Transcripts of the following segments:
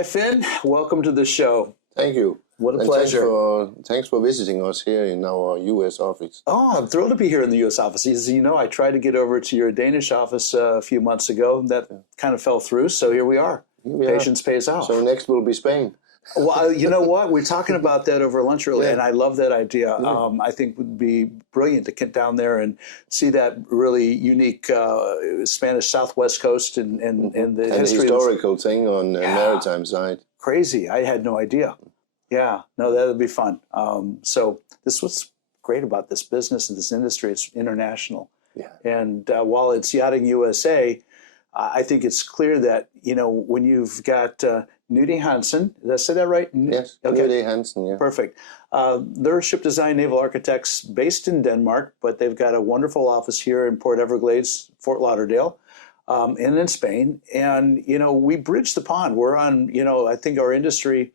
Hi, Finn. Welcome to the show. Thank you. What a pleasure. Thanks for visiting us here in our U.S. office. Oh, I'm thrilled to be here in the U.S. office. As you know, I tried to get over to your Danish office a few months ago. That kind of fell through, so here we are. Patience pays off. So next will be Spain. Well, you know what? We're talking about that over lunch earlier, and I love that idea. I think it would be brilliant to get down there and see that really unique Spanish Southwest coast and the history. Historical thing on the maritime side. Crazy. I had no idea. Yeah, no, that would be fun. So this is what's great about this business and this industry. It's international. Yeah. And while it's Yachting USA, I think it's clear that, you know, when you've got KNUD E HANSEN, did I say that right? Yes, okay. KNUD E HANSEN, yeah. Perfect. They're ship design naval architects based in Denmark, but they've got a wonderful office here in Port Everglades, Fort Lauderdale, and in Spain. And, you know, we bridge the pond. We're on, you know, I think our industry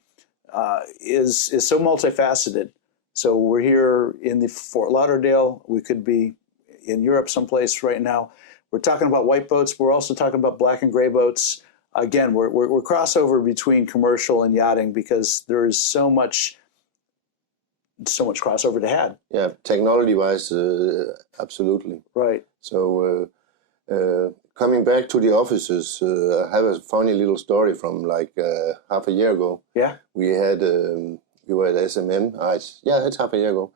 is so multifaceted. So we're here in the Fort Lauderdale. We could be in Europe someplace right now. We're talking about white boats. But we're also talking about black and gray boats. Again, we're crossover between commercial and yachting because there is so much crossover to have. Yeah, technology-wise, absolutely. Right. So coming back to the offices, I have a funny little story from like half a year ago. Yeah. We had we were at SMM. Yeah, it's half a year ago,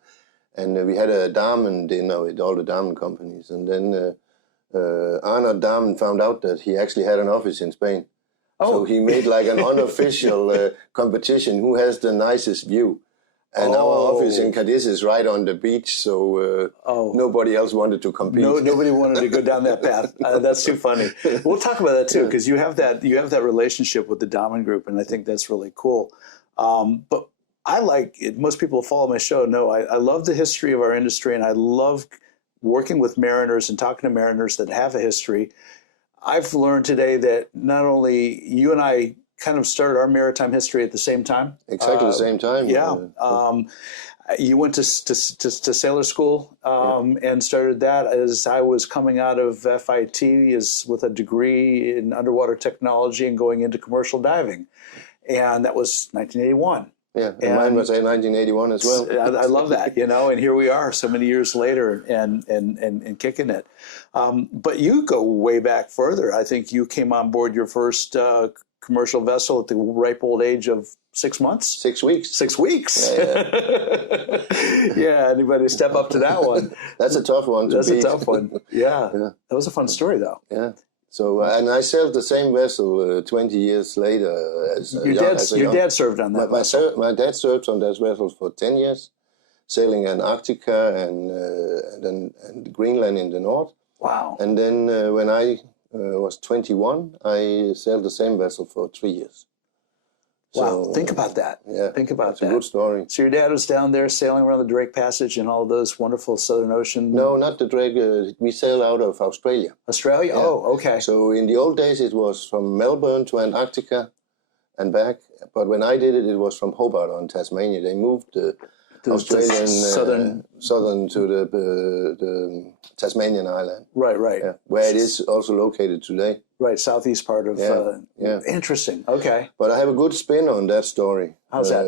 and we had a Damen dinner with all the Damen companies, and then Arnold Damen found out that he actually had an office in Spain. Oh. So he made like an unofficial competition who has the nicest view. And our office in Cadiz is right on the beach, so nobody else wanted to compete. No, nobody wanted to go down that path. That's too funny. We'll talk about that too, because you have that relationship with the Damen Group, and I think that's really cool. But I like it. Most people who follow my show know I love the history of our industry, and I love working with mariners and talking to mariners that have a history. I've learned today that not only you and I kind of started our maritime history at the same time. Exactly the same time. Yeah. You went to sailor school and started that as I was coming out of FIT with a degree in underwater technology and going into commercial diving. And that was 1981. Yeah, and mine was 1981 as well. I love that, you know, and here we are so many years later and kicking it. But you go way back further. I think you came on board your first commercial vessel at the ripe old age of 6 months? 6 weeks. 6 weeks. Yeah. Yeah, anybody step up to that one? That's a tough one to beat. That's a tough one. Yeah. That was a fun story, though. Yeah. So, and I sailed the same vessel 20 years later. Your dad served on that vessel? My dad served on that vessel for 10 years, sailing Antarctica and Greenland in the north. Wow. And then when I was 21, I sailed the same vessel for 3 years. Wow, So, think about that. Yeah, think about it's that. a good story. So your dad was down there sailing around the Drake Passage and all those wonderful Southern Ocean. No, not the Drake. We sail out of Australia. Australia? Yeah. Oh, okay. So in the old days, it was from Melbourne to Antarctica and back. But when I did it, it was from Hobart on Tasmania. They moved the Australian southern to the Tasmanian island. Right, right. Yeah, where it is also located today. Right, southeast part of. Interesting. Okay. But I have a good spin on that story. How's that?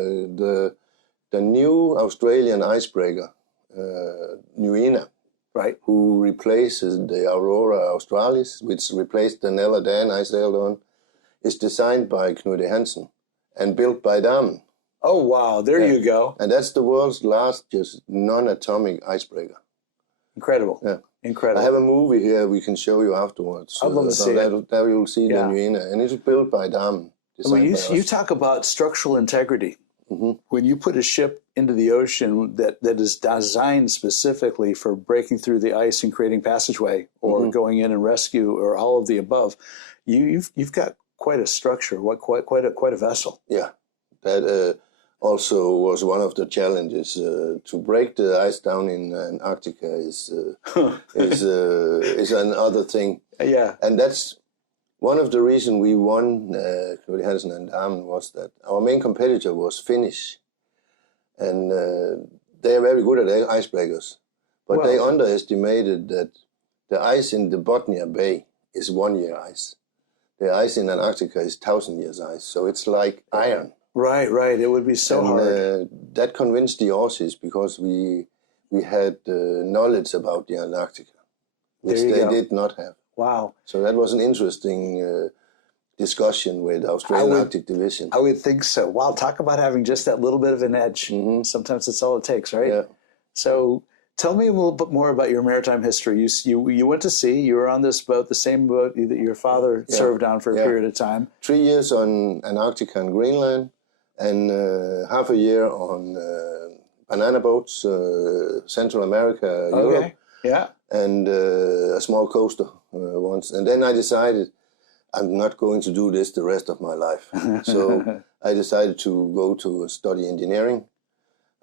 The new Australian icebreaker, Nuina, right, who replaces the Aurora Australis, which replaced the Nella Dan I sailed on, is designed by KNUD E HANSEN and built by Damen. Oh, wow. There you go. And that's the world's largest non-atomic icebreaker. Incredible. Yeah. Incredible. I have a movie here we can show you afterwards. I'd love to see it. There you'll see the Nuina. And it's built by Damen. You talk about structural integrity. Mm-hmm. When you put a ship into the ocean that is designed specifically for breaking through the ice and creating passageway or going in and rescue or all of the above, you've got quite a structure, quite a vessel. Yeah. That also was one of the challenges. To break the ice down in Antarctica is another thing. Yeah, and that's one of the reasons we won KNUD E HANSEN and Damen was that our main competitor was Finnish, and they are very good at icebreakers, but they underestimated that the ice in the Botnia Bay is 1 year ice. the ice in Antarctica is 1,000 years ice, so it's like iron. Right, right. It would be so hard. That convinced the Aussies because we had knowledge about the Antarctica, which they did not have. Wow. So that was an interesting discussion with Australian Arctic Division. I would think so. Wow, talk about having just that little bit of an edge. Mm-hmm. Sometimes that's all it takes, right? Yeah. So tell me a little bit more about your maritime history. You went to sea. You were on this boat, the same boat that your father served on for a period of time. 3 years on Antarctica and Greenland, and half a year on banana boats, Central America, Europe. Yeah. And a small coaster once. And then I decided I'm not going to do this the rest of my life. So I decided to go to study engineering.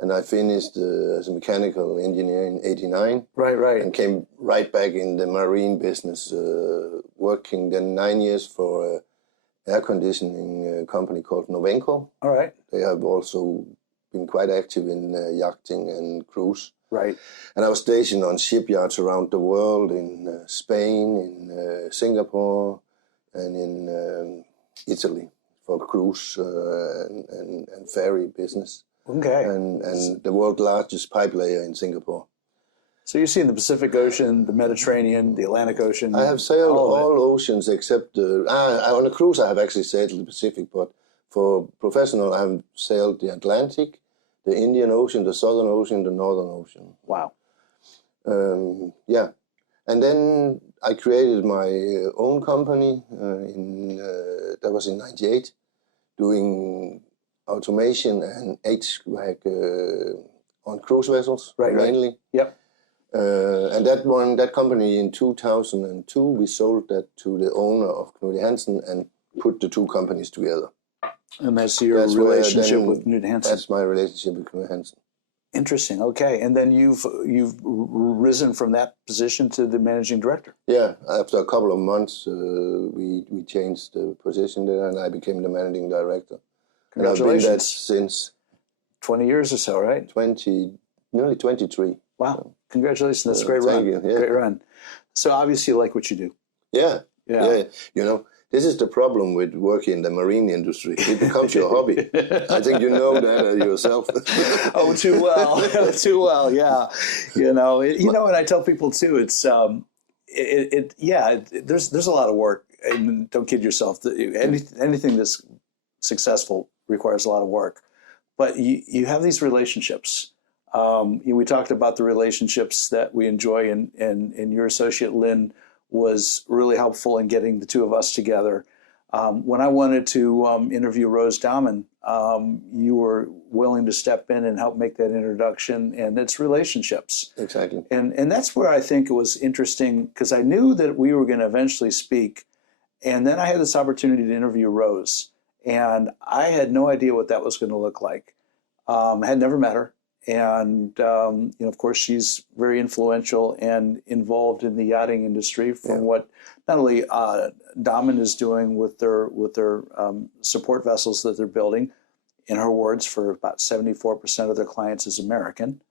And I finished as a mechanical engineer in '89. Right. And came right back in the marine business, working then 9 years for an air conditioning company called Novenco. All right. They have also been quite active in yachting and cruise. Right. And I was stationed on shipyards around the world, in Spain, in Singapore, and in Italy for cruise and ferry business. Okay. And the world's largest pipe layer in Singapore. So you've seen the Pacific Ocean, the Mediterranean, the Atlantic Ocean. I have sailed all oceans except on a cruise I have actually sailed the Pacific, but for professional I have sailed the Atlantic, the Indian Ocean, the Southern Ocean, the Northern Ocean. Wow. Yeah. And then I created my own company that was in '98, doing automation and HVAC on cruise vessels, mainly. Yep. And that company in 2002, we sold that to the owner of KNUD E HANSEN and put the two companies together. And that's your relationship with KNUD E HANSEN. That's my relationship with KNUD E HANSEN. Interesting. Okay, and then you've risen from that position to the managing director. Yeah, after a couple of months, we changed the position there, and I became the managing director. Congratulations! And I've been that since 20 years or so, right? Nearly 23. Wow! So, congratulations! That's a great run. You. Yeah. Great run. So obviously, you like what you do. Yeah. You know, this is the problem with working in the marine industry. It becomes your hobby. I think you know that yourself. Oh, too well. Too well. Yeah. You know, and I tell people too, it's, there's a lot of work, and don't kid yourself. Anything that's successful requires a lot of work, but you have these relationships. We talked about the relationships that we enjoy, and your associate Lynn was really helpful in getting the two of us together. When I wanted to interview Rose Damen, you were willing to step in and help make that introduction, and it's relationships. Exactly. And that's where I think it was interesting, because I knew that we were going to eventually speak, and then I had this opportunity to interview Rose, and I had no idea what that was going to look like. I had never met her. And, of course, she's very influential and involved in the yachting industry from what not only Damen is doing with their support vessels that they're building. In her words, for about 74% of their clients is American.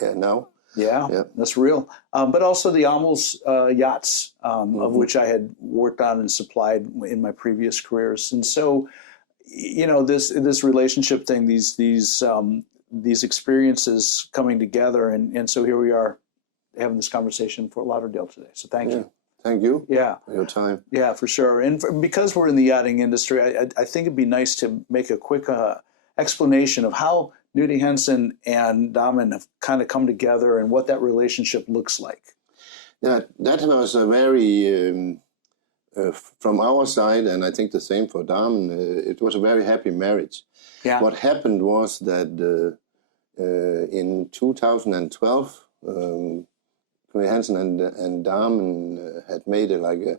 Yeah, now. Yeah, that's real. But also the AML's yachts, of which I had worked on and supplied in my previous careers. And so, this relationship thing, these experiences coming together, and so here we are having this conversation in Fort Lauderdale today. So thank you. Thank you. Yeah. For your time. Yeah, for sure. And because we're in the yachting industry, I think it'd be nice to make a quick explanation of how KNUD E HANSEN and Damen have kind of come together and what that relationship looks like. Yeah, that was a very, from our side, and I think the same for Damen, it was a very happy marriage. Yeah. What happened was that in 2012, KNUD E HANSEN and Damen had made a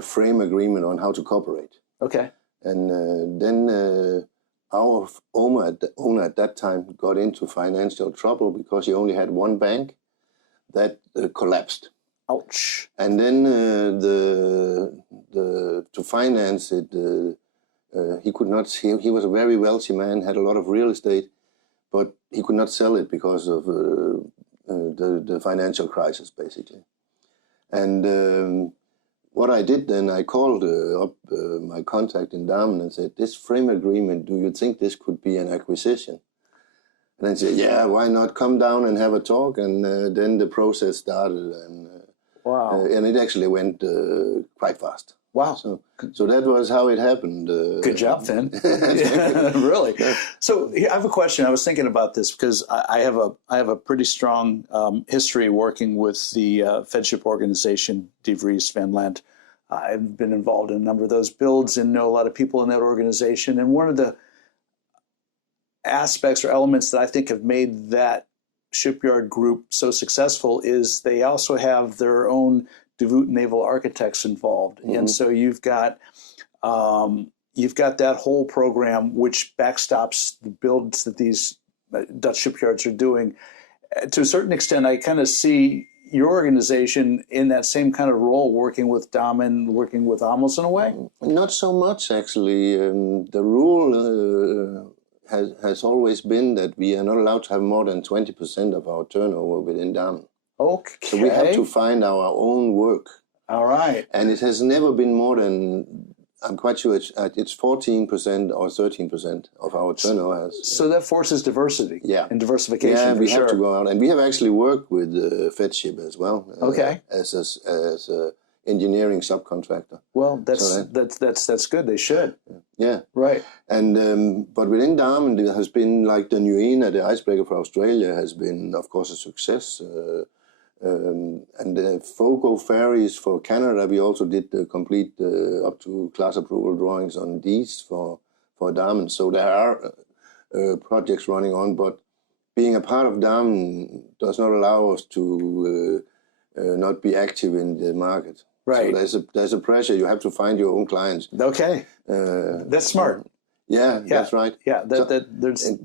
frame agreement on how to cooperate. Okay. And then our owner at that time got into financial trouble because he only had one bank that collapsed. Ouch. And then to finance it, he could not. He was a very wealthy man, had a lot of real estate, but he could not sell it because of the financial crisis, basically. And what I did then, I called up my contact in Damen and said, this frame agreement, do you think this could be an acquisition? And I said, yeah, why not come down and have a talk? And then the process started, and wow, and it actually went quite fast. wow. So that was how it happened. Good job, Finn. Yeah, really. So I have a question. I was thinking about this because I have a pretty strong history working with the Fedship organization, De Vries Van Lent. I've been involved in a number of those builds and know a lot of people in that organization. And one of the aspects or elements that I think have made that shipyard group so successful is they also have their own DeVoot naval architects involved. Mm-hmm. And so you've got that whole program which backstops the builds that these Dutch shipyards are doing. To a certain extent, I kind of see your organization in that same kind of role, working with Damen, working with Amos in a way? Not so much, actually. The rule has always been that we are not allowed to have more than 20% of our turnover within Damen. Okay. So we have to find our own work. All right. And it has never been more than, I'm quite sure it's 14% or 13% of our turnover. So that forces diversity, yeah, and diversification. Yeah, we have to go out, and we have actually worked with Fedship as well. Okay. As a engineering subcontractor. Well, that's good. They should. Yeah. Right. And but within Damen, there has been like the Nuena, the icebreaker for Australia, has been, of course, a success. And the FOGO ferries for Canada, we also did the complete up to class approval drawings on these for Damen. So there are projects running on, but being a part of Damen does not allow us to not be active in the market. Right. So there's a pressure. You have to find your own clients. Okay. That's smart. Yeah, that's right. Yeah.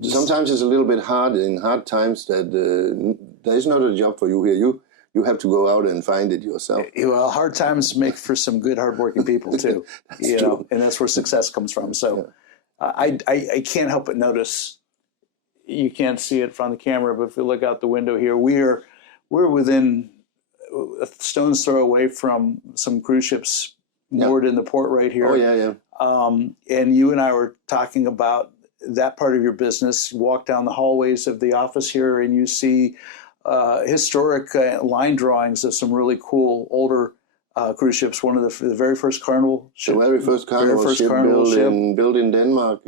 Sometimes it's a little bit hard in hard times that there is not a job for you here. You have to go out and find it yourself. Well, hard times make for some good, hardworking people too. That's true. And that's where success comes from. So I can't help but notice. You can't see it from the camera, but if you look out the window here, we're within a stone's throw away from some cruise ships moored in the port right here. Oh yeah. And you and I were talking about that part of your business. You walk down the hallways of the office here, and you see historic line drawings of some really cool older cruise ships. One of the very first Carnival ship. The very first Carnival ship built in Denmark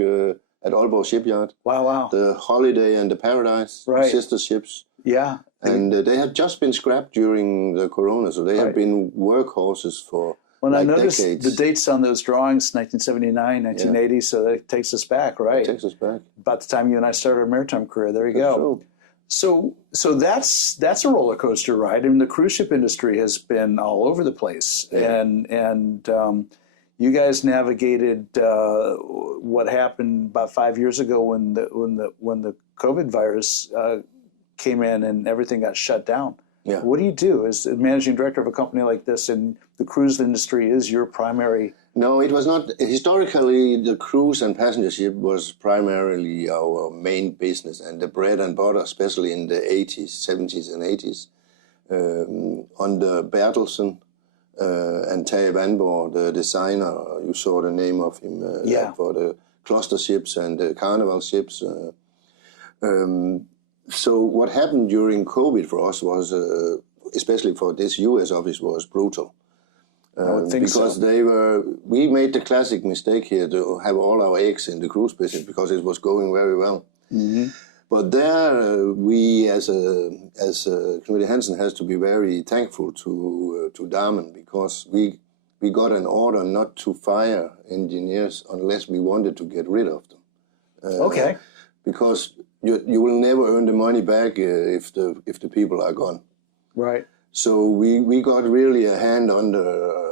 at Aalborg Shipyard. Wow. The Holiday and the Paradise, sister ships. Yeah. And they have just been scrapped during the Corona, so they have been workhorses for I noticed decades. The dates on those drawings, 1979, 1980, so that takes us back, right? It takes us back. About the time you and I started our maritime career. There you go. True. So that's a roller coaster ride. I mean, the cruise ship industry has been all over the place, and you guys navigated what happened about 5 years ago when the COVID virus came in and everything got shut down. Yeah. What do you do as managing director of a company like this, and the cruise industry is your primary? No, it was not. Historically, the cruise and passenger ship was primarily our main business and the bread and butter, especially in the 80s, 70s and 80s. Under Bertelsen and Terje Vanborg, the designer, you saw the name of him for the cluster ships and the carnival ships. So what happened during COVID for us was, especially for this US office, was brutal. I would think because we made the classic mistake here to have all our eggs in the cruise business because it was going very well. Mm-hmm. But there, we as KNUD E HANSEN has to be very thankful to Damen, because we got an order not to fire engineers unless we wanted to get rid of them. Okay. Because you will never earn the money back if the people are gone. Right. So we got really a hand under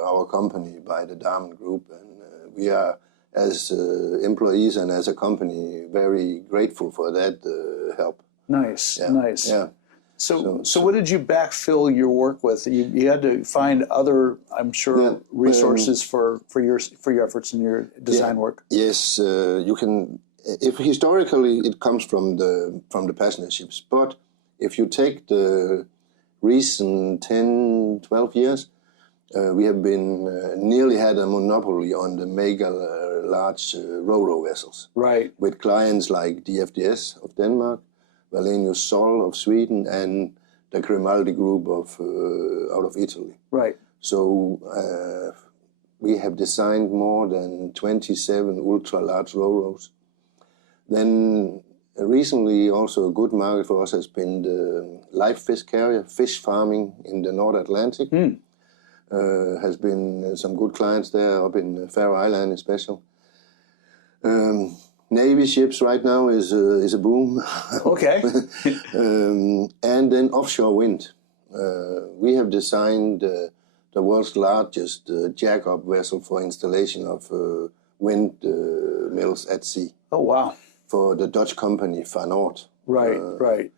our company by the Damen Group, and we are, as employees and as a company, very grateful for that help. Nice. Yeah. So what did you backfill your work with? You had to find other, I'm sure, resources for your efforts in your design work. Yes, you can. If historically it comes from the passenger ships, but if you take the recent 10, 12 years, We have been nearly had a monopoly on the mega large ro-ro vessels. Right. With clients like DFDS of Denmark, Wallenius Sol of Sweden, and the Grimaldi Group of out of Italy. Right. So we have designed more than 27 ultra-large ro-ros. Then recently also a good market for us has been the live fish carrier, fish farming in the North Atlantic. Has been some good clients there up in Faroe Island especially. Navy ships right now is a boom. Okay. And then offshore wind. We have designed the world's largest jack-up vessel for installation of wind mills at sea. Oh, wow. For the Dutch company Van Oort. Right, right.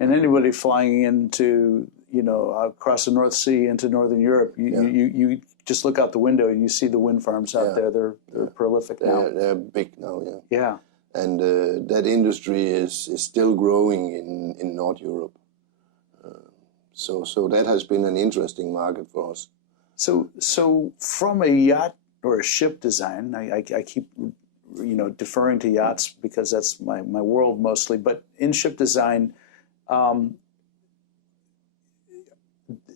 And anybody flying into, across the North Sea into Northern Europe, you just look out the window and you see the wind farms out there. They're prolific now. They're big now, yeah. Yeah. And that industry is still growing in North Europe. So that has been an interesting market for us. So from a yacht or a ship design, I keep deferring to yachts because that's my world mostly, but in ship design,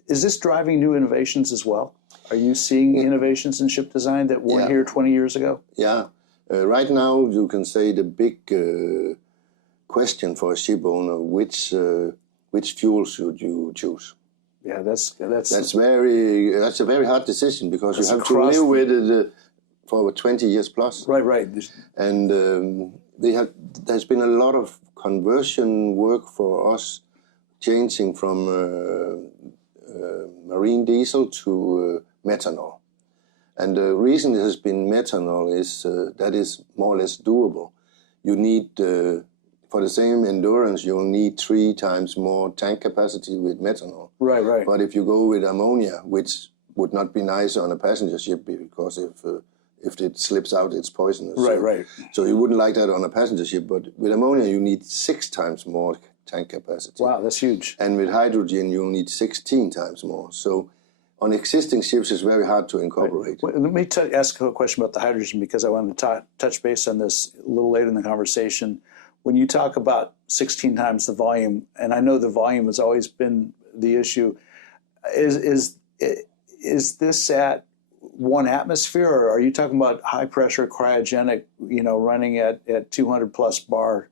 is this driving new innovations as well? Are you seeing innovations in ship design that weren't here 20 years ago? Yeah. Right now, you can say the big question for a ship owner, which fuel should you choose? Yeah, that's a very hard decision because you have to live with it for 20 years plus. Right, right. And there's been a lot of conversion work for us, changing from marine diesel to methanol. And the reason it has been methanol is that is more or less doable. You need, for the same endurance, you'll need 3 times more tank capacity with methanol. Right, right. But if you go with ammonia, which would not be nice on a passenger ship because if it slips out, it's poisonous. Right, right. So you wouldn't like that on a passenger ship, but with ammonia, you need 6 times more tank capacity. Wow, that's huge. And with hydrogen, you'll need 16 times more. So on existing ships, it's very hard to incorporate. Right. Well, let me ask a question about the hydrogen because I wanted to touch base on this a little later in the conversation. When you talk about 16 times the volume, and I know the volume has always been the issue, is this at 1 atmosphere, or are you talking about high pressure cryogenic, running at 200 plus bar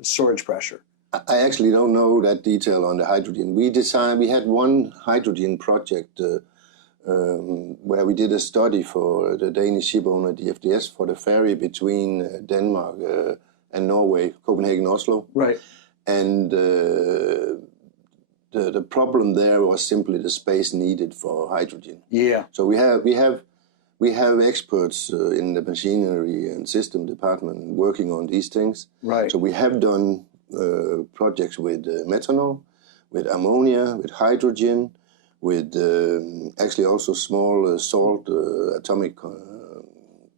storage pressure? I actually don't know that detail on the hydrogen. We had one hydrogen project where we did a study for the Danish ship owner DFDS for the ferry between Denmark and Norway, Copenhagen, Oslo. Right. And the problem there was simply the space needed for hydrogen. Yeah. So we have experts in the machinery and system department working on these things. Right. So we have done projects with methanol, with ammonia, with hydrogen, with actually also small salt atomic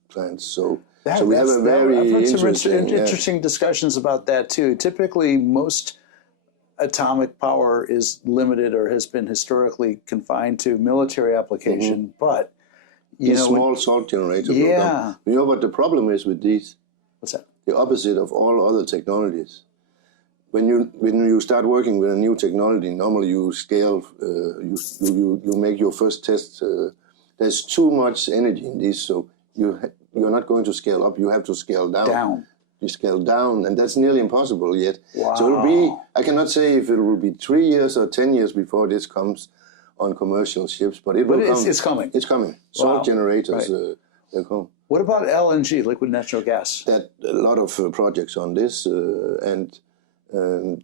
plants. So we have a very interesting discussions about that too. Typically, most atomic power is limited or has been historically confined to military application, but small salt generators. Yeah. You know what the problem is with these? What's that? The opposite of all other technologies. When you start working with a new technology, normally you scale, you make your first test. There's too much energy in these, so you're not going to scale up. You have to scale down. You scale down, and that's nearly impossible yet. Wow. So it'll be, I cannot say if it will be 3 years or 10 years before this comes on commercial ships, but it will come. It's coming. It's coming. Salt generators, they'll come. What about LNG, liquid natural gas? A lot of projects on this, and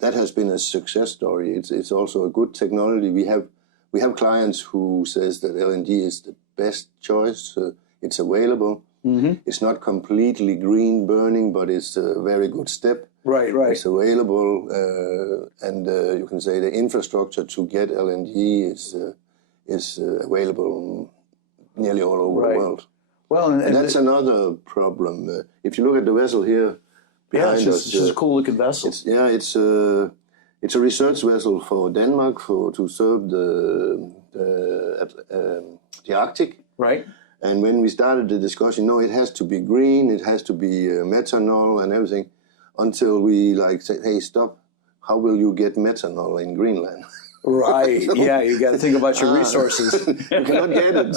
that has been a success story. It's also a good technology. We have clients who says that LNG is the best choice. It's available. Mm-hmm. It's not completely green burning, but it's a very good step. Right, right. It's available, and you can say the infrastructure to get LNG is available nearly all over the world. Well, and that's another problem. If you look at the vessel here behind us, it's just a cool looking vessel. It's a research vessel for Denmark to serve the Arctic. Right. And when we started the discussion, no, it has to be green, it has to be methanol and everything, until we like said, hey, stop. How will you get methanol in Greenland? Right. So, yeah, you got to think about your resources. You cannot get it.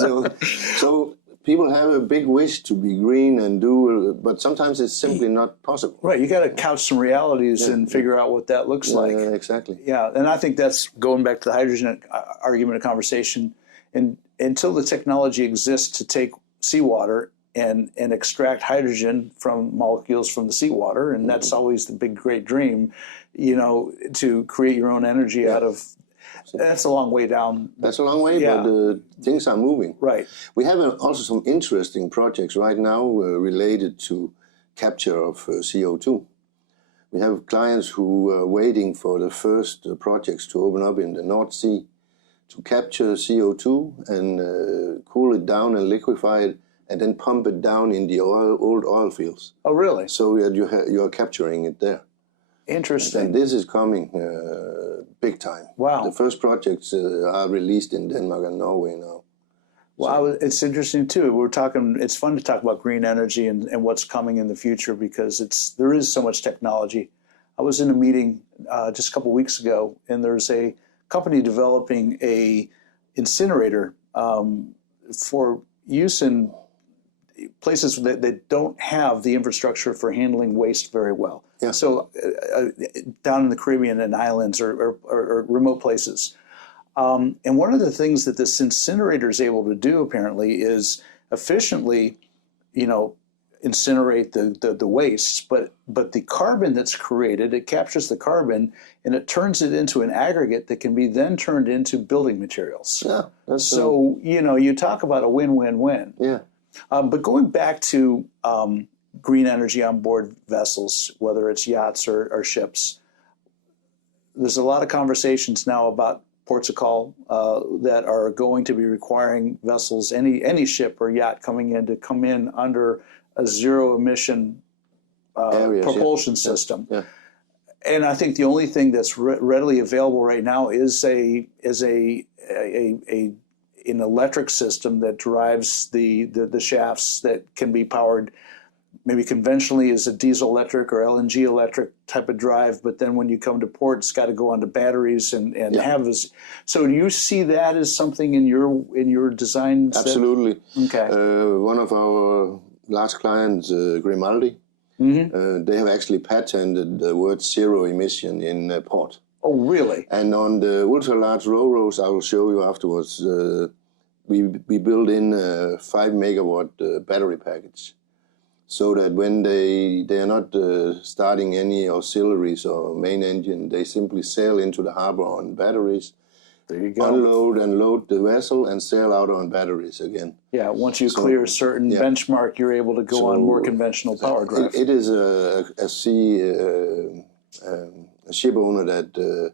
So people have a big wish to be green and do, but sometimes it's simply not possible. Right. You got to couch some realities and figure out what that looks like. Exactly. Yeah, and I think that's going back to the hydrogen argument and conversation. And until the technology exists to take seawater and extract hydrogen from molecules from the seawater, and that's always the big, great dream, you know, to create your own energy out of. That's a long way down. That's a long way, Yeah. but things are moving. Right. We have also some interesting projects right now related to capture of CO2. We have clients who are waiting for the first projects to open up in the North Sea to capture CO2 and cool it down and liquefy it and then pump it down in the old oil fields. Oh, really? So that you are capturing it there. Interesting. And this is coming big time. Wow. The first projects are released in Denmark and Norway now. Well, it's interesting too. We're talking. It's fun to talk about green energy and what's coming in the future because there is so much technology. I was in a meeting just a couple weeks ago, and there's a company developing a incinerator for use in places that don't have the infrastructure for handling waste very well. Yeah. So down in the Caribbean and islands or remote places. And one of the things that this incinerator is able to do apparently is efficiently, you know, incinerate the wastes, but the carbon that's created, it captures the carbon and it turns it into an aggregate that can be then turned into building materials. Yeah. So, you know, you talk about a win-win-win. Yeah. But going back to green energy on board vessels, whether it's yachts or ships, there's a lot of conversations now about ports of call that are going to be requiring vessels, any ship or yacht coming in, to come in under a zero-emission propulsion system. Yeah. And I think the only thing that's readily available right now is an electric system that drives the shafts that can be powered maybe conventionally as a diesel electric or LNG electric type of drive, but then when you come to port, it's got to go onto batteries and have this. So do you see that as something in your design set? Absolutely. Okay. One of our last clients, Grimaldi, they have actually patented the word zero emission in port. Oh, really? And on the ultra-large ro-ros, I will show you afterwards, we build in a 5 megawatt battery package, so that when they are not starting any auxiliaries or main engine, they simply sail into the harbor on batteries, there you go. Unload and load the vessel and sail out on batteries again. Yeah, once you clear a certain benchmark, you're able to go on more conventional power drive. It is a ship owner that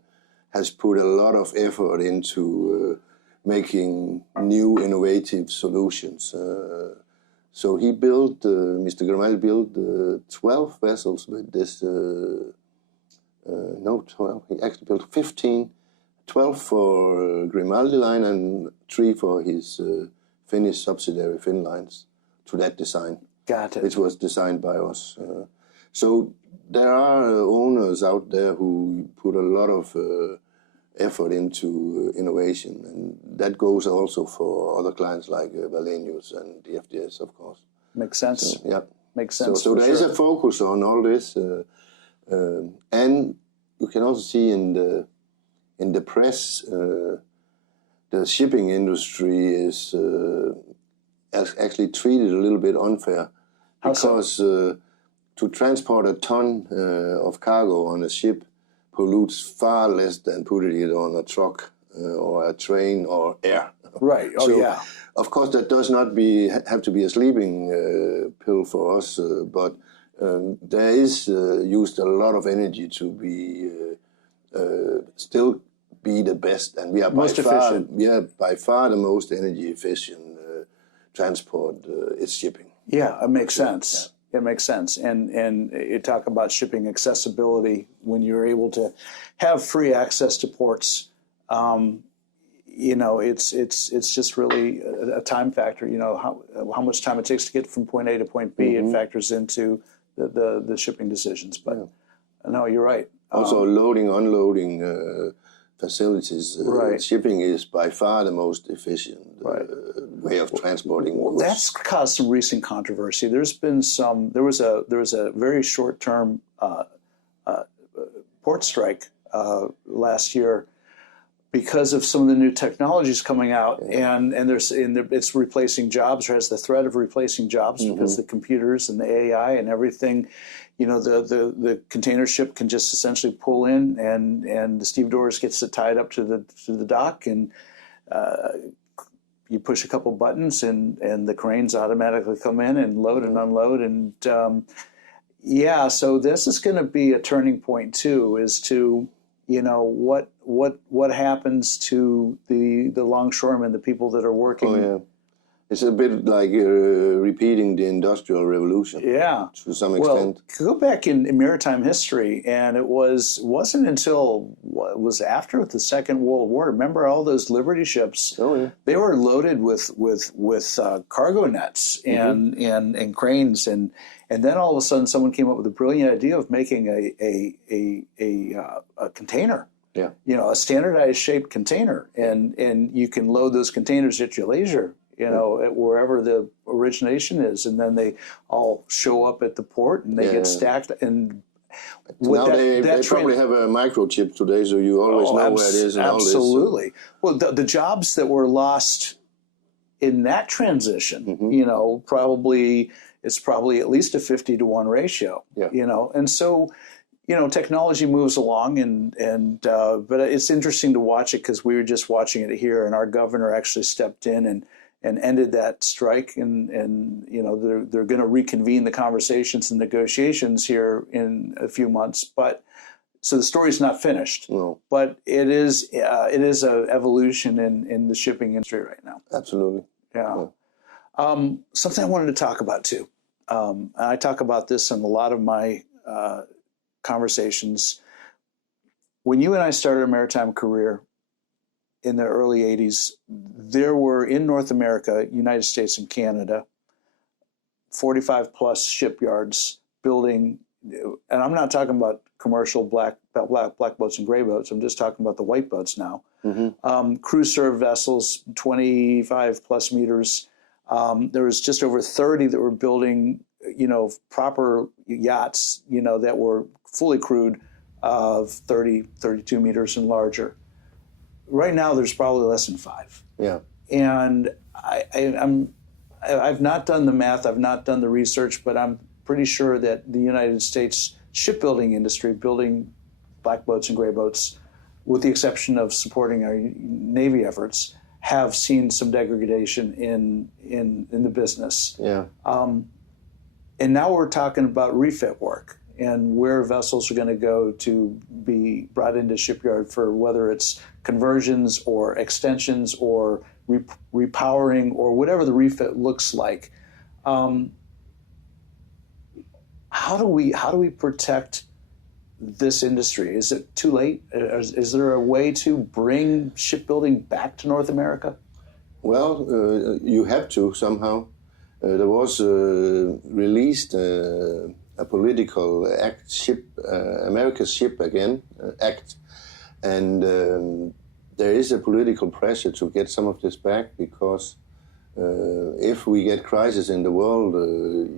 has put a lot of effort into making new innovative solutions. So he built, Mr. Grimaldi built 12 vessels with this, no 12, he actually built 15, 12 for Grimaldi line and 3 for his Finnish subsidiary Finn Lines to that design. Got it. Which was designed by us. So there are owners out there who put a lot of effort into innovation, and that goes also for other clients like Wallenius and the FDS, of course. Makes sense. So, yeah. Makes sense. So there is a focus on all this, and you can also see in the press, the shipping industry is actually treated a little bit unfair. Because to transport a ton of cargo on a ship pollutes far less than putting it on a truck or a train or air. Right. Oh, so, yeah. Of course, that does not have to be a sleeping pill for us, but there is used a lot of energy to be still be the best, and we are by far the most energy efficient transport is shipping. Yeah, it makes sense. Yeah. It makes sense. And you talk about shipping accessibility when you're able to have free access to ports. it's just really a time factor. How much time it takes to get from point A to point B. It factors into the shipping decisions. But no, you're right. Also, loading, unloading facilities. Right. Shipping is by far the most efficient way of transporting goods. That's caused some recent controversy. There was a very short-term port strike last year because of some of the new technologies coming out, and it's replacing jobs, or has the threat of replacing jobs because the computers and the AI and everything. The container ship can just essentially pull in, and the stevedores gets it tied up to the dock, and you push a couple buttons, and the cranes automatically come in and load and unload, and so this is going to be a turning point too, as to what happens to the longshoremen, the people that are working. Oh, yeah. It's a bit like repeating the Industrial Revolution. Yeah, to some extent. Well, go back in maritime history, and it wasn't until it was after the Second World War. Remember all those Liberty ships? Oh, yeah. They were loaded with cargo nets and cranes, and then all of a sudden someone came up with a brilliant idea of making a container. Yeah. A standardized shaped container, and you can load those containers at your leisure. At wherever the origination is, and then they all show up at the port, and they get stacked. And now they probably have a microchip today, so you always know where it is and all this. Absolutely. Well, the jobs that were lost in that transition, it's probably at least a 50-to-1 ratio. Yeah. And so, technology moves along, but it's interesting to watch it, because we were just watching it here, and our governor actually stepped in and ended that strike, and they're going to reconvene the conversations and negotiations here in a few months. But so the story's not finished. No. But it is a evolution in the shipping industry right now. Absolutely. Yeah. Something I wanted to talk about too. And I talk about this in a lot of my conversations. When you and I started a maritime career in the early 80s, there were, in North America, United States and Canada, 45 plus shipyards building, and I'm not talking about commercial black boats and gray boats, I'm just talking about the white boats now. Cruise serve vessels, 25 plus meters. There was just over 30 that were building, proper yachts, that were fully crewed, of 30, 32 meters and larger. Right now, there's probably less than 5. Yeah. And I've not done the math, I've not done the research, but I'm pretty sure that the United States shipbuilding industry, building black boats and gray boats, with the exception of supporting our Navy efforts, have seen some degradation in the business. Yeah. And now we're talking about refit work, and where vessels are going to go to be brought into shipyard for whether it's conversions or extensions or repowering or whatever the refit looks like. How do we protect this industry? Is it too late? Is there a way to bring shipbuilding back to North America? Well, you have to somehow. There was released a political act, America's Ship Again Act, and there is a political pressure to get some of this back, because if we get crisis in the world,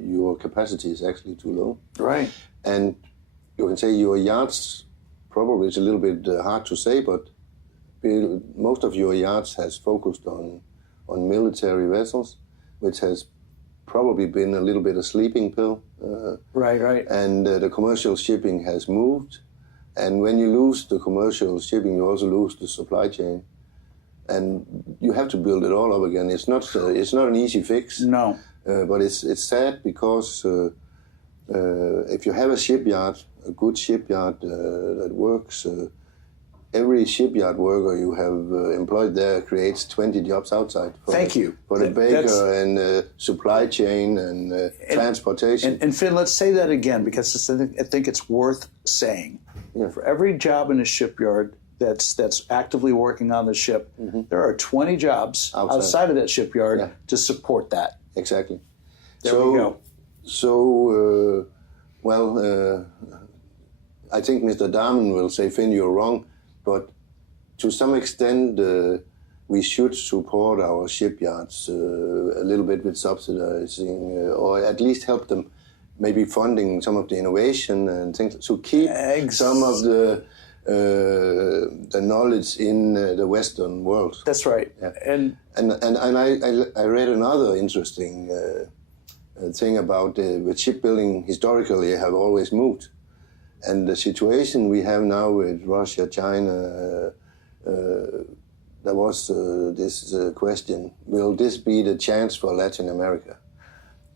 your capacity is actually too low. Right. And you can say your yachts, probably it's a little bit hard to say, but most of your yachts has focused on military vessels, which has probably been a little bit a sleeping pill. Right. And the commercial shipping has moved. And when you lose the commercial shipping, you also lose the supply chain. And you have to build it all up again. It's not an easy fix. No. But it's sad, because if you have a shipyard, a good shipyard that works, every shipyard worker you have employed there creates 20 jobs outside. Thank you. For the baker and supply chain and transportation. And Finn, let's say that again, because I think it's worth saying. Yeah. For every job in a shipyard, that's actively working on the ship. There are 20 jobs outside of that shipyard to support that. Exactly. There we go. So, I think Mr. Damen will say, Finn, you're wrong, but to some extent, we should support our shipyards a little bit with subsidizing, or at least help them, maybe funding some of the innovation and things to keep some of the knowledge in the Western world. That's right. Yeah. And I read another interesting thing about with shipbuilding. Historically, have always moved, and the situation we have now with Russia, China. There was this question: will this be the chance for Latin America?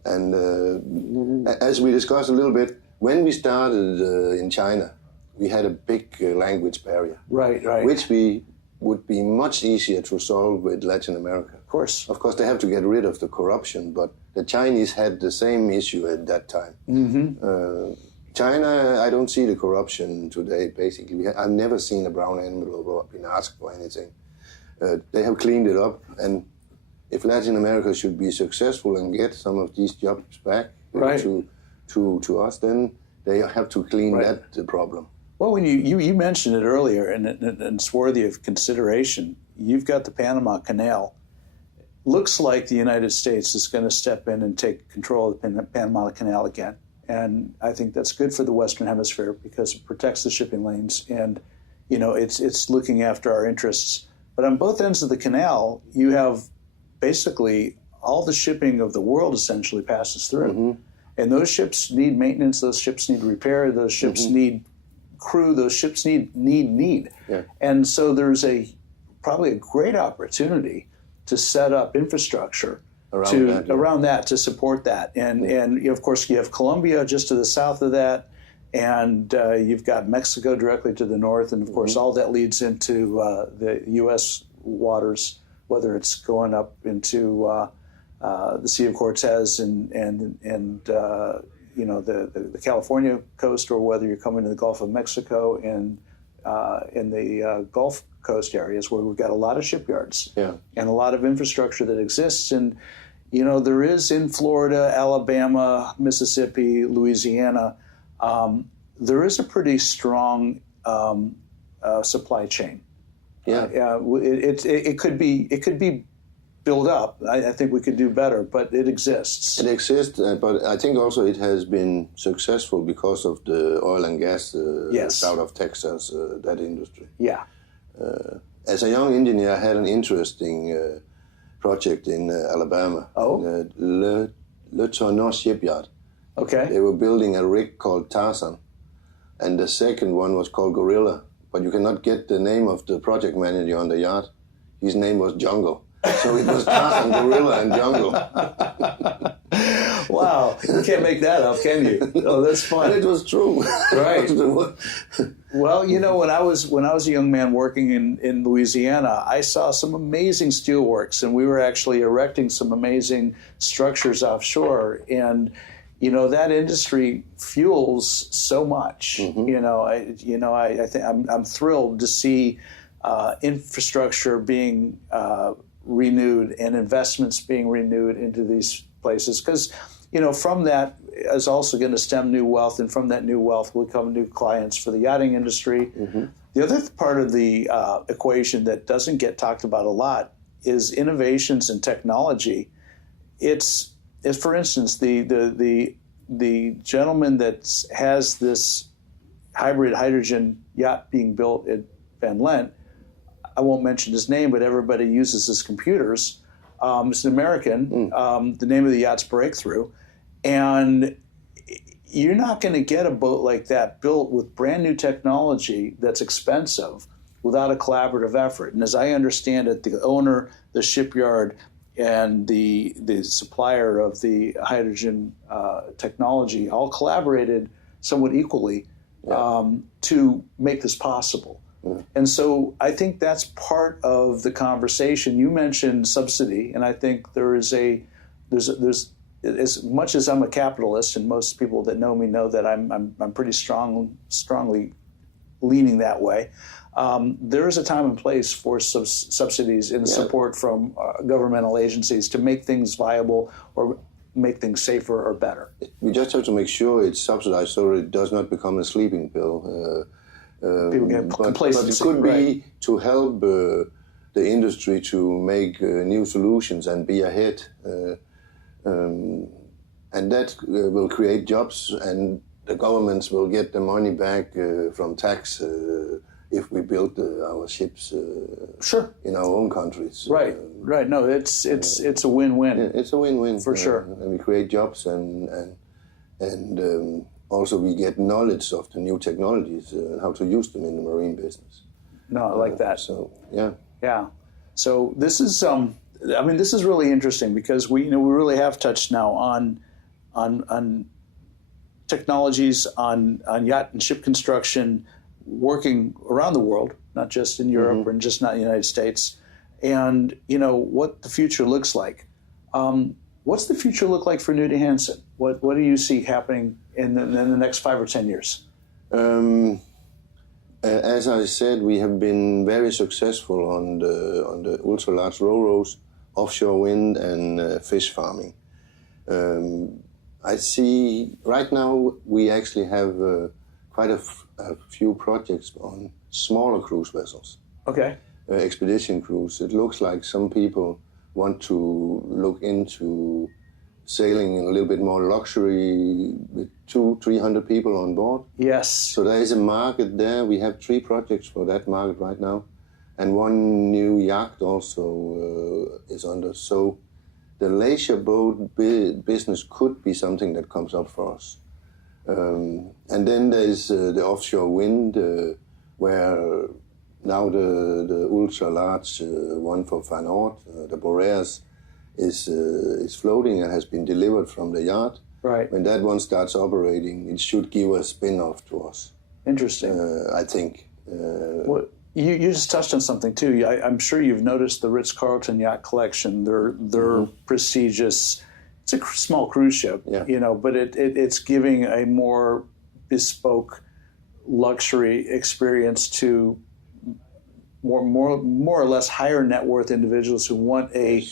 And as we discussed a little bit, when we started in China, we had a big language barrier, right, which we would be much easier to solve with Latin America. Of course, they have to get rid of the corruption, but the Chinese had the same issue at that time. China, I don't see the corruption today. Basically, I've never seen a brown envelope or been asked for anything. They have cleaned it up, and if Latin America should be successful and get some of these jobs back to us, then they have to clean that problem. Well, when you mentioned it earlier, and it's worthy of consideration, you've got the Panama Canal. Looks like the United States is going to step in and take control of the Panama Canal again. And I think that's good for the Western Hemisphere because it protects the shipping lanes, and it's looking after our interests. But on both ends of the canal, you have basically all the shipping of the world essentially passes through. And those ships need maintenance, those ships need repair, those ships need crew, those ships need. Yeah. And so there's probably a great opportunity to set up infrastructure around that to support that. And of course, you have Colombia just to the south of that, and you've got Mexico directly to the north, and of course, all that leads into the U.S. waters, whether it's going up into the Sea of Cortez and the California coast, or whether you're coming to the Gulf of Mexico and in the Gulf Coast areas where we've got a lot of shipyards and a lot of infrastructure that exists. And, there is in Florida, Alabama, Mississippi, Louisiana, there is a pretty strong supply chain. It could be built up. I think we could do better, but it exists. It exists, but I think also it has been successful because of the oil and gas south of Texas, that industry. Yeah. As a young engineer, I had an interesting project in Alabama. Le Tourneau shipyard. Okay. They were building a rig called Tarzan, and the second one was called Gorilla, but you cannot get the name of the project manager on the yard. His name was Jungle. So it was Tarzan, Gorilla, and Jungle. Wow, you can't make that up, can you? Oh, that's fun. And it was true. Right. Well, when I was a young man working in Louisiana, I saw some amazing steelworks, and we were actually erecting some amazing structures offshore. And that industry fuels so much. I think I'm thrilled to see infrastructure being renewed and investments being renewed into these places, because from that is also going to stem new wealth, and from that new wealth will come new clients for the yachting industry. The other part of the equation that doesn't get talked about a lot is innovations in technology. It's for instance, the gentleman that has this hybrid hydrogen yacht being built at Van Lent, I won't mention his name, but everybody uses his computers. It's an American. The name of the yacht's Breakthrough. And you're not going to get a boat like that built with brand new technology that's expensive without a collaborative effort. And as I understand it, the owner, the shipyard, and the supplier of the hydrogen technology all collaborated somewhat equally to make this possible. And so I think that's part of the conversation. You mentioned subsidy, and I think there's as much as I'm a capitalist, and most people that know me know that I'm pretty strongly leaning that way. there is a time and place for subsidies and support from governmental agencies to make things viable or make things safer or better. We just have to make sure it's subsidized so it does not become a sleeping pill. People get complacency. But it could be to help the industry to make new solutions and be ahead. And that will create jobs, and the governments will get the money back from tax if we build our ships in our own countries. Right. No, it's a win-win. Yeah, it's a win-win for sure. And we create jobs, and also we get knowledge of the new technologies and how to use them in the marine business. No, I like that. So yeah. Yeah. So this is this is really interesting because we really have touched now on technologies on yacht and ship construction working around the world, not just in Europe or just not in the United States, and what the future looks like. What's the future look like for KNUD E HANSEN? What do you see happening in the next 5 or 10 years? As I said, we have been very successful on the ultra large ro-ros, offshore wind, and fish farming. I see right now we actually have quite a few projects on smaller cruise vessels. Okay. Expedition cruise. It looks like some people want to look into sailing in a little bit more luxury with 200-300 people on board. Yes. So there is a market there. We have 3 projects for that market right now. And 1 new yacht also is under. So the leisure boat business could be something that comes up for us. And then there's the offshore wind, where now the ultra large one for Van Oort, the Boreas, is floating and has been delivered from the yard. Right. When that one starts operating, it should give a spin-off to us. Interesting. I think. Well, you just touched on something too. I'm sure you've noticed the Ritz-Carlton Yacht Collection. They're prestigious. It's a small cruise ship, but it's giving a more bespoke luxury experience to more or less higher net worth individuals who want a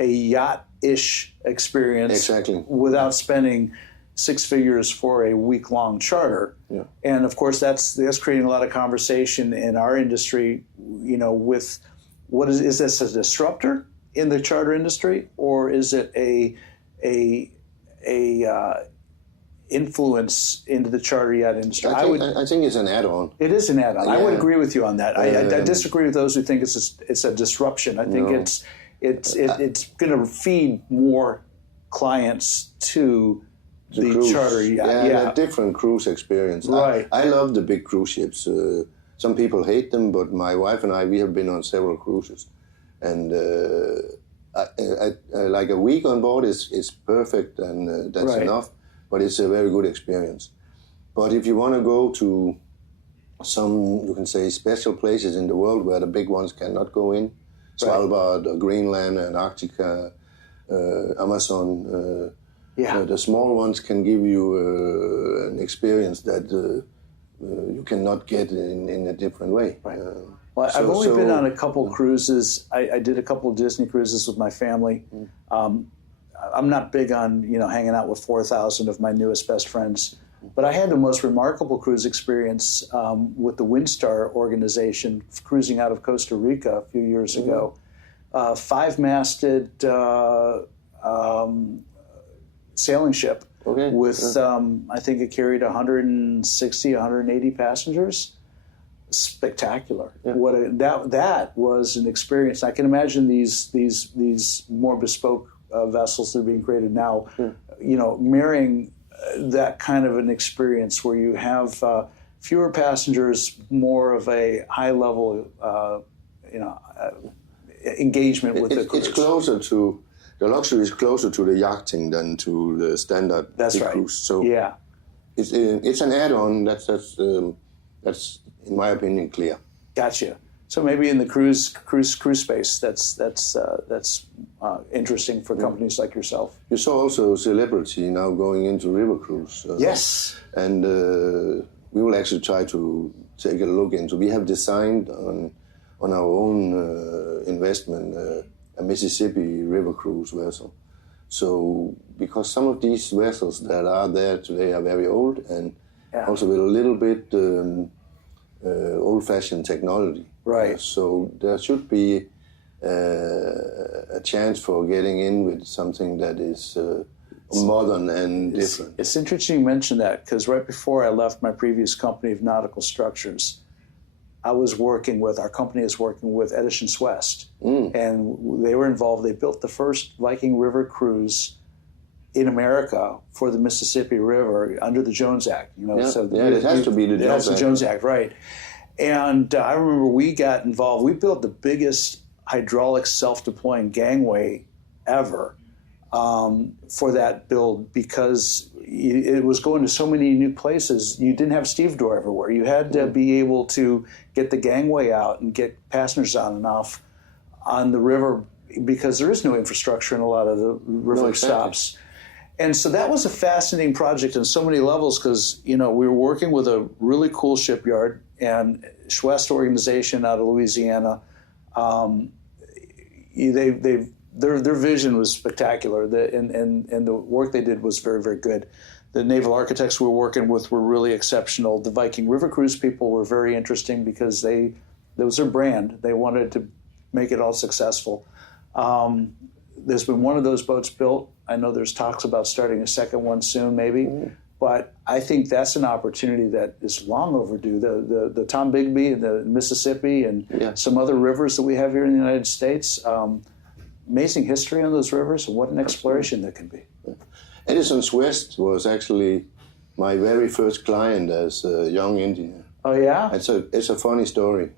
yacht-ish experience without spending 6 figures for a week-long charter. Yeah. And of course that's creating a lot of conversation in our industry, with what is this a disruptor in the charter industry, or is it a influence into the charter yacht industry? I think it's an add-on. It is an add-on. Yeah. I would agree with you on that. I disagree with those who think it's a disruption. I think it's going to feed more clients to the charter yacht. A different cruise experience. Right. I love the big cruise ships. Some people hate them, but my wife and I, we have been on several cruises, and like a week on board is perfect, and that's enough. But it's a very good experience. But if you want to go to some, you can say, special places in the world where the big ones cannot go in, Svalbard, Greenland, Antarctica, Amazon, the small ones can give you an experience that you cannot get in a different way. Right. Well, I've only been on a couple cruises. I did a couple of Disney cruises with my family. I'm not big on hanging out with 4,000 of my newest best friends, but I had the most remarkable cruise experience with the Windstar organization cruising out of Costa Rica a few years ago. 5-masted sailing ship with I think it carried 160, 180 passengers. Spectacular! Yeah. That was an experience. I can imagine these more bespoke vessels that are being created now, marrying that kind of an experience where you have fewer passengers, more of a high level, engagement with the cruise. It's closer to the luxury is closer to the yachting than to the standard cruise. So it's an add-on. That's in my opinion clear. Gotcha. So maybe in the cruise space, that's interesting for companies like yourself. You saw also Celebrity now going into river cruise. Yes. And we will actually try to take a look into. We have designed on our own investment a Mississippi River cruise vessel. So because some of these vessels that are there today are very old and also with a little bit old-fashioned technology. Right. So there should be a chance for getting in with something that is modern and different. It's interesting you mention that, because right before I left my previous company of nautical structures, our company is working with Edison West, and they were involved. They built the first Viking River cruise in America for the Mississippi River under the Jones Act. You know, it has to be the Jones Act. That's the Jones Act, right? And I remember we got involved. We built the biggest hydraulic self-deploying gangway ever for that build, because it was going to so many new places. You didn't have stevedore everywhere. You had to be able to get the gangway out and get passengers on and off on the river, because there is no infrastructure in a lot of the river stops. And so that was a fascinating project on so many levels, because we were working with a really cool shipyard and Schwest organization out of Louisiana. Their vision was spectacular, and the work they did was very, very good. The naval architects we were working with were really exceptional. The Viking River Cruise people were very interesting, because that was their brand. They wanted to make it all successful. There's been one of those boats built. I know there's talks about starting a second one soon, maybe. But I think that's an opportunity that is long overdue. The Tom Bigby and the Mississippi and some other rivers that we have here in the United States. Amazing history on those rivers, and what an exploration that can be. Edison West was actually my very first client as a young engineer. Oh yeah? It's a funny story.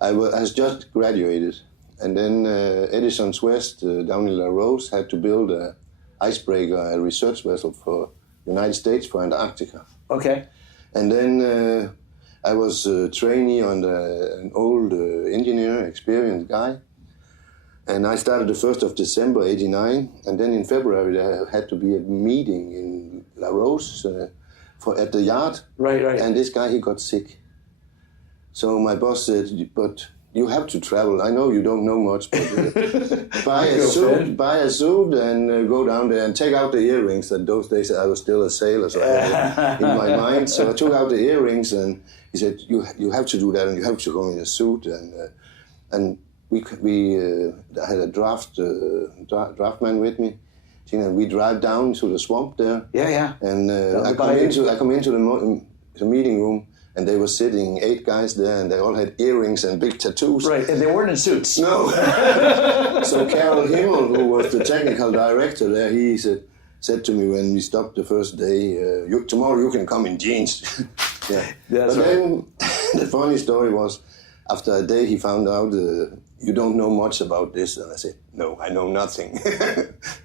I was just graduated, and then Edison West down in La Rose had to build a icebreaker, a research vessel for the United States for Antarctica. Okay. And then I was a trainee under an old engineer, experienced guy. And I started the 1st of December, 89. And then in February, there had to be a meeting in La Rose at the yard. Right. And this guy, he got sick. So my boss said, but you have to travel. I know you don't know much, but buy a suit and go down there and take out the earrings. And those days I was still a sailor, so I had it in my mind. So I took out the earrings, and he said, you have to do that, and you have to go in a suit. And we had a draftman with me, and we drive down to the swamp there. Yeah. And I come into the meeting room, and they were sitting 8 guys there, and they all had earrings and big tattoos. Right, and they weren't in suits. No. So Carol Himmel, who was the technical director there, he said to me when we stopped the first day, tomorrow you can come in jeans. Yeah. That's right. Then the funny story was, after a day he found out, you don't know much about this. And I said, no, I know nothing.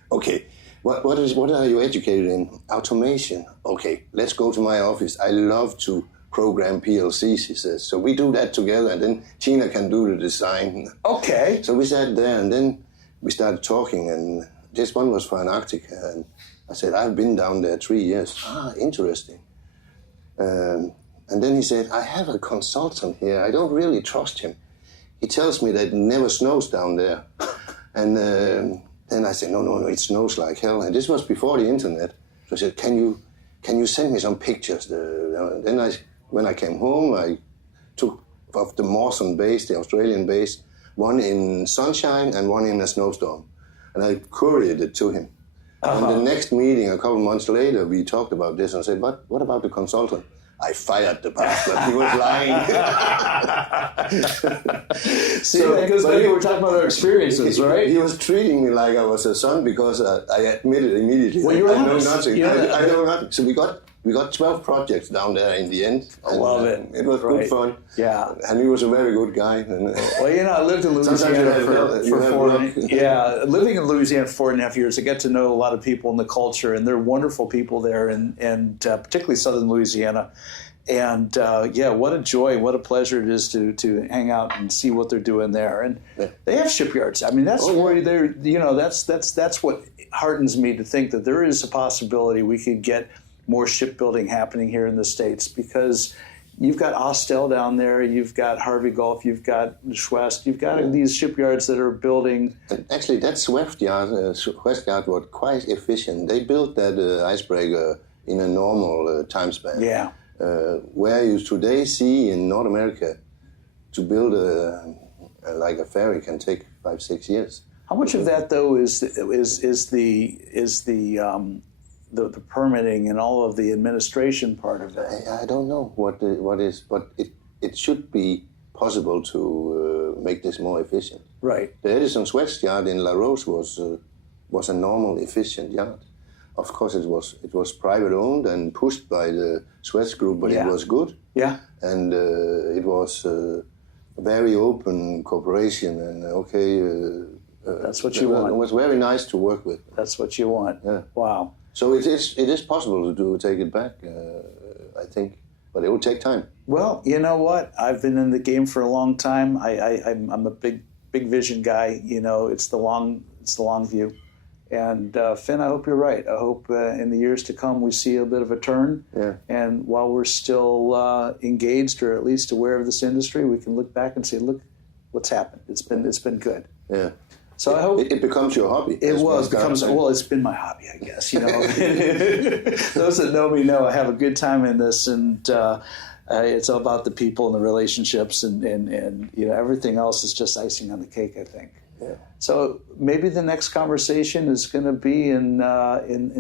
Okay, what are you educated in? Automation. Okay, let's go to my office. I love to program PLCs, he says. So we do that together, and then Tina can do the design. Okay. So we sat there, and then we started talking, and this one was for Antarctica. And I said, I've been down there 3 years. Ah, interesting. And then he said, I have a consultant here. I don't really trust him. He tells me that it never snows down there. And then I said, no, it snows like hell. And this was before the internet. So I said, can you send me some pictures? Then when I came home, I took of the Mawson base, the Australian base, one in sunshine and one in a snowstorm. And I couriered it to him. And the next meeting, a couple months later, we talked about this, and I said, what about the consultant? I fired the bastard. He was lying. See, that goes back to what we're talking about our experiences, right? He was treating me like I was a son, because I admitted immediately. Well, you're I know honest. nothing. I know nothing. So we got 12 projects down there in the end. I love it. It was good fun. Yeah. And he was a very good guy. Well, I lived in Louisiana living in Louisiana for 4.5 years, I got to know a lot of people in the culture, and they're wonderful people there, and particularly southern Louisiana. And what a joy, what a pleasure it is to hang out and see what they're doing there. And they have shipyards. I mean, that's where that's what heartens me to think that there is a possibility we could get more shipbuilding happening here in the States, because you've got Austell down there, you've got Harvey Gulf, you've got Schwest, you've got these shipyards that are building. Actually, that Schwest yard was quite efficient. They built that icebreaker in a normal time span. Yeah. Where you today see in North America, to build like a ferry can take 5-6 years. How much of that, though, is the permitting and all of the administration part of it? I don't know what is, but it should be possible to make this more efficient. Right. The Edison Schwest yard in La Rose was a normal, efficient yard. Of course, it was private owned and pushed by the Schwest group, but it was good. Yeah. And it was a very open cooperation, and that's what you want. It was very nice to work with. That's what you want. Yeah. Wow. So it is possible to take it back, I think, but it will take time. Well, you know what? I've been in the game for a long time. I'm a big vision guy. You know, it's the long view. And Finn, I hope you're right. I hope in the years to come we see a bit of a turn. Yeah. And while we're still engaged or at least aware of this industry, we can look back and say, look, what's happened. It's been good. Yeah. So I hope it becomes your hobby. It's been my hobby, I guess. You know, those that know me know I have a good time in this, and it's all about the people and the relationships, and you know, everything else is just icing on the cake, I think. Yeah. So maybe the next conversation is going to be in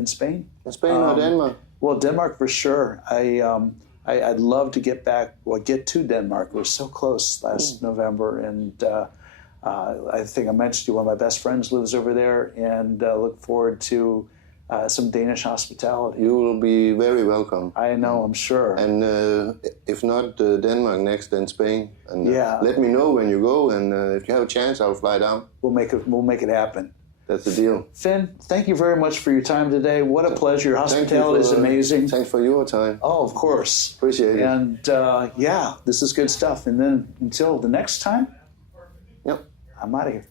Spain. Spain or Denmark? Well, Denmark for sure. I'd love to get to Denmark. We're so close last November, and I think I mentioned to you, one of my best friends lives over there, and look forward to some Danish hospitality. You will be very welcome. I know, I'm sure. And if not Denmark next, then Spain. And let me know when you go, and if you have a chance, I'll fly down. We'll make it happen. That's the deal. Finn, thank you very much for your time today. What a pleasure. Your hospitality is amazing. Thanks for your time. Oh, of course. Appreciate it. And this is good stuff. And then until the next time, yep, I'm out of here.